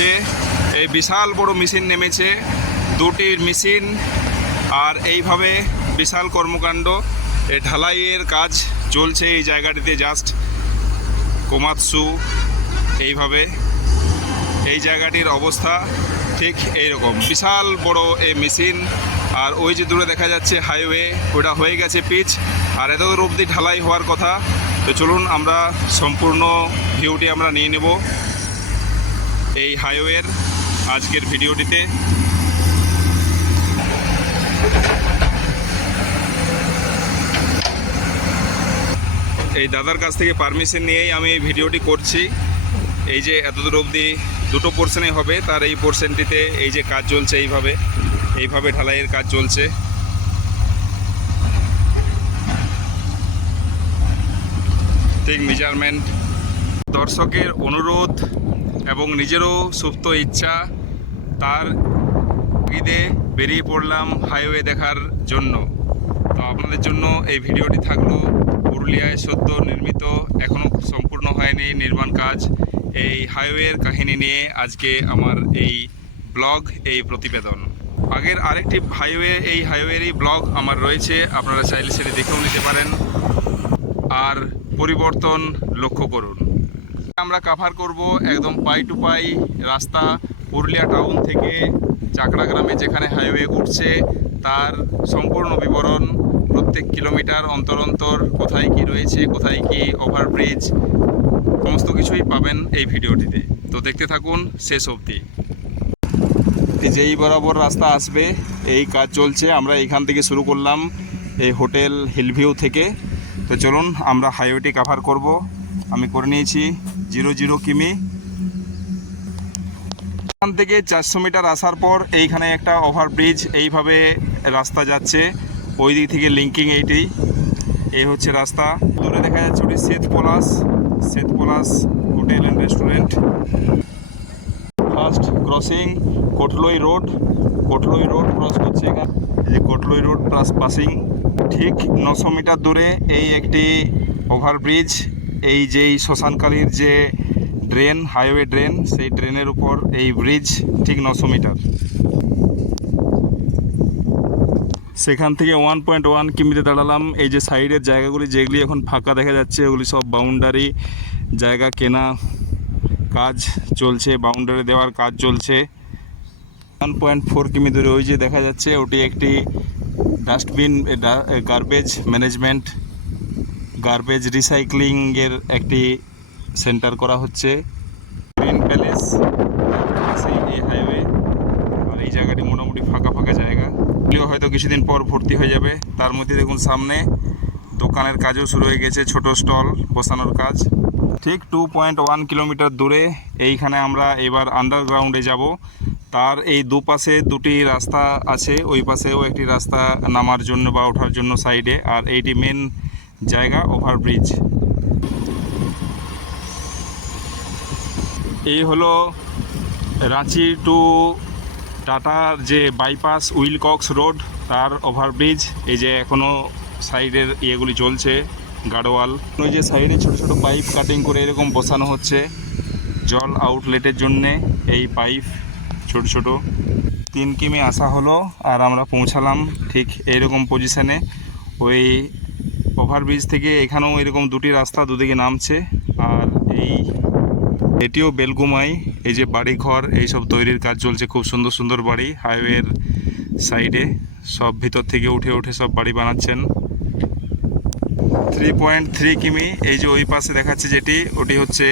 হচ্ছে এই বিশাল বড় মেশিন নেমেছে, দুটির মেশিন, আর এইভাবে বিশাল কর্মকাণ্ড। এই ঢালাইয়ের কাজ চলছে এই জায়গাটিতে, জাস্ট কোমাৎসু। এইভাবে এই জায়গাটির অবস্থা ঠিক এইরকম, বিশাল বড় এই মেশিন। আর ওই যে দূরে দেখা যাচ্ছে হাইওয়ে, ওটা হয়ে গেছে পিচ, আর এত দূর অবধি ঢালাই হওয়ার কথা। তো চলুন আমরা সম্পূর্ণ ভিউটি আমরা নিয়ে নেব এই হাইওয়ের আজকের ভিডিওটিতে। এই দাদার কাছ থেকে পারমিশন নিয়েই আমি এই ভিডিওটি করছি। এই যে এত দূর অবধি দুটো পোর্শনে হবে, তার এই পোর্শনটিতে এই যে কাজ চলছে, এইভাবে ঢালাইয়ের কাজ চলছে। ঠিক মেজারমেন্ট, দর্শকের অনুরোধ এবং নিজেরও সুপ্ত ইচ্ছা, তার ঈদে বেরিয়ে পড়লাম হাইওয়ে দেখার জন্য। তো আপনাদের জন্য এই ভিডিওটি থাকলো পুরুলিয়ায় সদ্য নির্মিত, এখনও সম্পূর্ণ হয়নি নির্মাণ কাজ, এই হাইওয়ের কাহিনী নিয়ে আজকে আমার এই ব্লগ, এই প্রতিবেদন। আগের আরেকটি হাইওয়ে, এই হাইওয়েরই ব্লগ আমার রয়েছে, আপনারা চাইলে সেটি দেখেও নিতে পারেন। আর পরিবর্তন লক্ষ্য করুন। আমরা কাভার করব একদম পাই টু পাই রাস্তা, পুরুলিয়া টাউন থেকে চাকড়া গ্রামে যেখানে হাইওয়ে উঠছে তার সম্পূর্ণ বিবরণ। প্রত্যেক কিলোমিটার অন্তর অন্তর কোথায় কি রয়েছে, কোথায় কি ওভারব্রিজ, সমস্ত কিছুই পাবেন এই ভিডিওটিতে। তো দেখতে থাকুন শেষ অবধি। যেই বরাবর রাস্তা আসবে এই কাজ চলছে, আমরা এইখান থেকে শুরু করলাম এই হোটেল হিলভিউ থেকে। তো চলুন আমরা হাইওয়েটি কাভার করব। আমি করে নিয়েছি 0 কিমি। এখান থেকে 400 মিটার আসার পর এইখানে একটা ওভারব্রিজ, এইভাবে রাস্তা যাচ্ছে, ওই দিক থেকে লিঙ্কিং এইটি। এই হচ্ছে রাস্তা। দূরে দেখা যাচ্ছে ওটি Shwet Palash hotel and restaurant. First crossing কোটলই রোড ক্রস করছে এখানে, এই যে কোটলই রোড পাসিং। ঠিক 900 মিটার দূরে এই একটি ওভারব্রিজ, এই যেই শ্মশানকালীর যে ড্রেন, হাইওয়ে ড্রেন, সেই ড্রেনের উপর এই ব্রিজ, ঠিক 900 মিটার। সেখান থেকে 1.1 কিমিতে দাঁড়ালাম। এই যে সাইডের জায়গাগুলি যেগুলি এখন ফাঁকা দেখা যাচ্ছে, ওগুলি সব বাউন্ডারি জায়গা, কেনা কাজ চলছে, বাউন্ডারি দেওয়ার কাজ চলছে। 1.4 কিমি দূরে ওই যে দেখা যাচ্ছে ওটি একটি ডাস্টবিন, গার্বেজ ম্যানেজমেন্ট, গার্বেজ রিসাইক্লিংয়ের একটি সেন্টার করা হচ্ছে। গ্রিন প্যালেস এই হাইওয়ে, আর এই জায়গাটি মোটামুটি ফাঁকা জায়গা, হয়তো কিছুদিন পর ভর্তি হয়ে যাবে। তার মধ্যে দেখুন সামনে দোকানের কাজও শুরু হয়ে গেছে, ছোট স্টল বসানোর কাজ। ঠিক 2.1 কিলোমিটার দূরে এইখানে আমরা এবার আন্ডারগ্রাউন্ডে যাব। তার এই দুপাশে দুটি রাস্তা আছে, ওই পাশেও একটি রাস্তা নামার জন্য বা ওঠার জন্য সাইডে, আর এইটি মেন জায়গা ওভারব্রিজ। এই হলো রাঁচি টু টাটার যে বাইপাস উইলকক্স রোড, তার ওভারব্রিজ। এই যে এখনও সাইডের ইয়েগুলি চলছে, গার্ডওয়াল। ওই যে সাইডে ছোট ছোট পাইপ কাটিং করে এরকম বসানো হচ্ছে জল আউটলেটের জন্যে। এই পাইপ ছোট 3 কিমি আসা হলো, আর আমরা পৌঁছালাম ঠিক এইরকম পজিশানে। ওই ওভারব্রিজ থেকে এখানেও এরকম দুটি রাস্তা দুদিকে নামছে। আর এটিও বেলগুমাই, এই যে বাড়িঘর এইসব তৈরির কাজ চলছে, খুব সুন্দর সুন্দর বাড়ি হাইওয়ের সাইডে, সব ভিতর থেকে উঠে সব বাড়ি বানাচ্ছেন। 3.3 কিমি এই যে ওই পাশে দেখাচ্ছে যেটি, ওটি হচ্ছে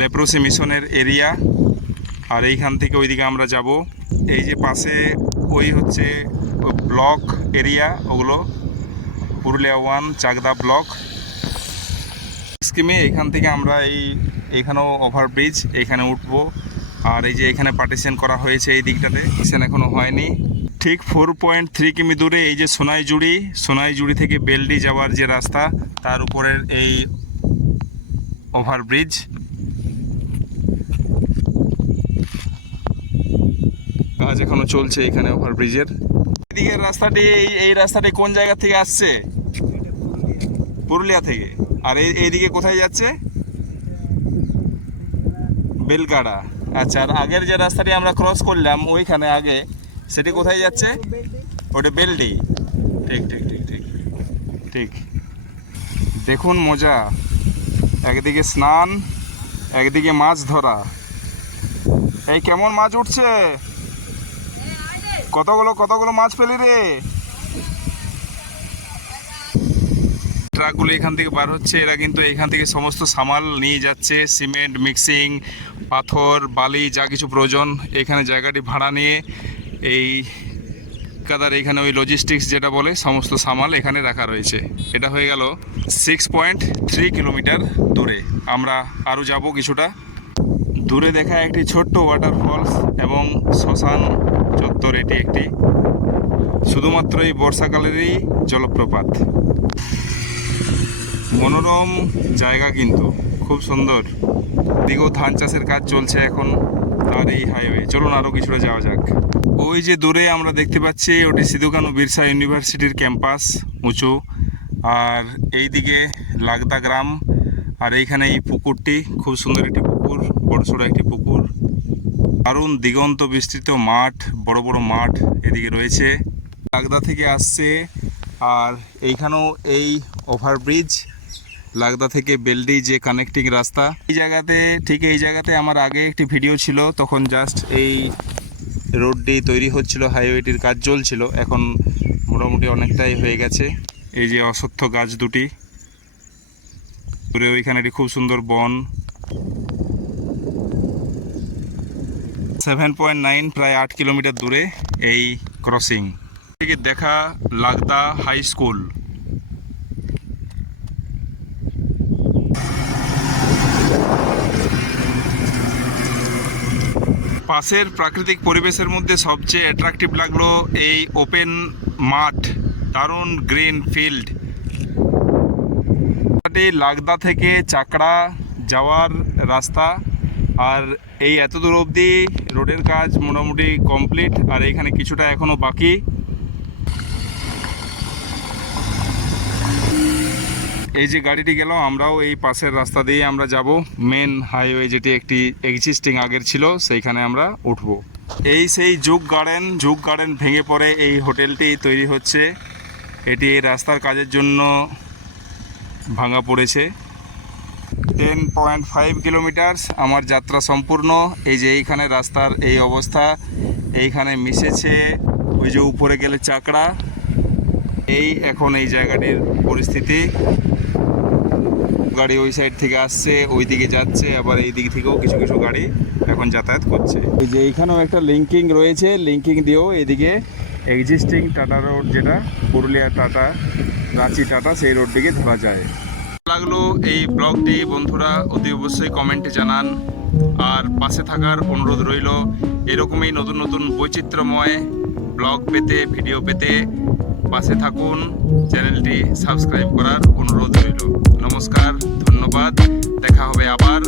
লেপ্রোসি মিশনের এরিয়া। আর এইখান থেকে ওইদিকে আমরা যাব। এই যে পাশে ওই হচ্ছে ব্লক এরিয়া, ওগুলো পুরুলিয়া 1 চাকদা ব্লক। কিমি এখান থেকে আমরা এইখানেও ওভারব্রিজ, এইখানে উঠবো। আর এই যে এখানে পার্টিশন করা হয়েছে এই দিকটাতে, পার্টিশন এখনও হয়নি। ঠিক 4.3 কিমি দূরে এই যে সোনাইজুড়ি থেকে বেলডি যাওয়ার যে রাস্তা, তার উপরের এই ওভারব্রিজ। কাজ এখনো চলছে এখানে ওভারব্রিজের। এদিকের রাস্তাটি, এই রাস্তাটি কোন জায়গা থেকে আসছে? পুরুলিয়া থেকে। আর এইদিকে কোথায় যাচ্ছে? বেলগাড়া। আচ্ছা, আর আগের যে রাস্তাটি আমরা ক্রস করলাম ওইখানে আগে, সেটি কোথায় যাচ্ছে? ওটা বেলডি। ঠিক ঠিক ঠিক ঠিক ঠিক। দেখুন মজা, একদিকে স্নান, একদিকে মাছ ধরা। এই কেমন মাছ উঠছে? কতগুলো মাছ পেলি রে? ট্রাকগুলো এখান থেকে বার হচ্ছে, এরা কিন্তু এখান থেকে সমস্ত সামাল নিয়ে যাচ্ছে, সিমেন্ট, মিক্সিং, পাথর, বালি, যা কিছু প্রয়োজন। এখানে জায়গাটি ভাড়া নিয়ে এই কাদার এখানে ওই লজিস্টিক্স যেটা বলে সমস্ত সামাল এখানে রাখা রয়েছে। এটা হয়ে গেল 6.3 কিলোমিটার দূরে। আমরা আরও যাব কিছুটা দূরে। দেখা একটি ছোট্ট ওয়াটারফলস এবং শ্মশান চত্বর, এটি একটি শুধুমাত্র এই বর্ষাকালেরই জলপ্রপাত। মনোরম জায়গা, কিন্তু খুব সুন্দর। দিকেও ধান চাষের কাজ চলছে এখন। আর এই হাইওয়ে, চলুন আরও কিছুটা যাওয়া যাক। ওই যে দূরে আমরা দেখতে পাচ্ছি, ওটি সিধু কানু বিরসা ইউনিভার্সিটির ক্যাম্পাস, উঁচু। আর এই দিকে লাগদা গ্রাম। আর এইখানে এই পুকুরটি, খুব সুন্দর একটি পুকুর, বড়সড় একটি পুকুর। দারুণ দিগন্ত বিস্তৃত মাঠ, বড় বড় মাঠ এদিকে রয়েছে। লাগদা থেকে আসছে। আর এইখানেও এই ওভারব্রিজ, লাগদা থেকে বেলডি যে কানেক্টিং রাস্তা, এই জায়গাতে, ঠিক এই জায়গাতে আমার আগে একটি ভিডিও ছিল। তখন জাস্ট এই রোডটি তৈরি হচ্ছিল, হাইওয়েটির কাজ চলছিল। এখন মোটামুটি অনেকটাই হয়ে গেছে। এই যে অশ্বত্থ গাছ দুটি দূরে, ওইখানে একটি খুব সুন্দর বন। 7.9, প্রায় 8 কিলোমিটার দূরে এই ক্রসিং থেকে দেখা লাগদা হাই স্কুল। পাশের প্রাকৃতিক পরিবেশের মধ্যে সবচেয়ে অ্যাট্রাকটিভ লাগলো এই ওপেন মাঠ, দারুণ গ্রিন ফিল্ড। লাগদা থেকে চাকড়া যাওয়ার রাস্তা। আর এই এত দূর অবধি রোডের কাজ মোটামুটি কমপ্লিট, আর এইখানে কিছুটা এখনও বাকি। এই যে গাড়িটি গেল, আমরাও এই পাশের রাস্তা দিয়ে আমরা যাব মেন হাইওয়ে, যেটি একটি এক্সিস্টিং আগের ছিল, সেইখানে আমরা উঠব। এই সেই যুগ গার্ডেন ভেঙে পড়ে এই হোটেলটি তৈরি হচ্ছে। এটি এই রাস্তার কাজের জন্য ভাঙা পড়েছে। 10.5 কিলোমিটার আমার যাত্রা সম্পূর্ণ। এই যে এইখানে রাস্তার এই অবস্থা, এইখানে মিশেছে ওই যে উপরে গেলে চাকড়া। এই এখন এই জায়গাটির পরিস্থিতি। গাড়ি ওই সাইড থেকে আসছে, ওই দিকে যাচ্ছে, আবার এই দিক থেকেও কিছু কিছু গাড়ি এখন যাতায়াত করছে। এই যে এইখানেও একটা লিঙ্কিং রয়েছে, লিঙ্কিং দিয়েও এদিকে এক্সিস্টিং টাটা রোড, যেটা পুরুলিয়া টাটা, রাঁচি টাটা, সেই রোডটিকে ধরা যায়। লাগলো এই ব্লগটি বন্ধুরা অতি অবশ্যই কমেন্টে জানান। আর পাশে থাকার অনুরোধ রইল। এরকমই নতুন নতুন বৈচিত্র্যময় ব্লগ পেতে, ভিডিও পেতে পাশে থাকুন। চ্যানেলটি সাবস্ক্রাইব করার অনুরোধ রইল। নমস্কার, ধন্যবাদ। দেখা হবে আবার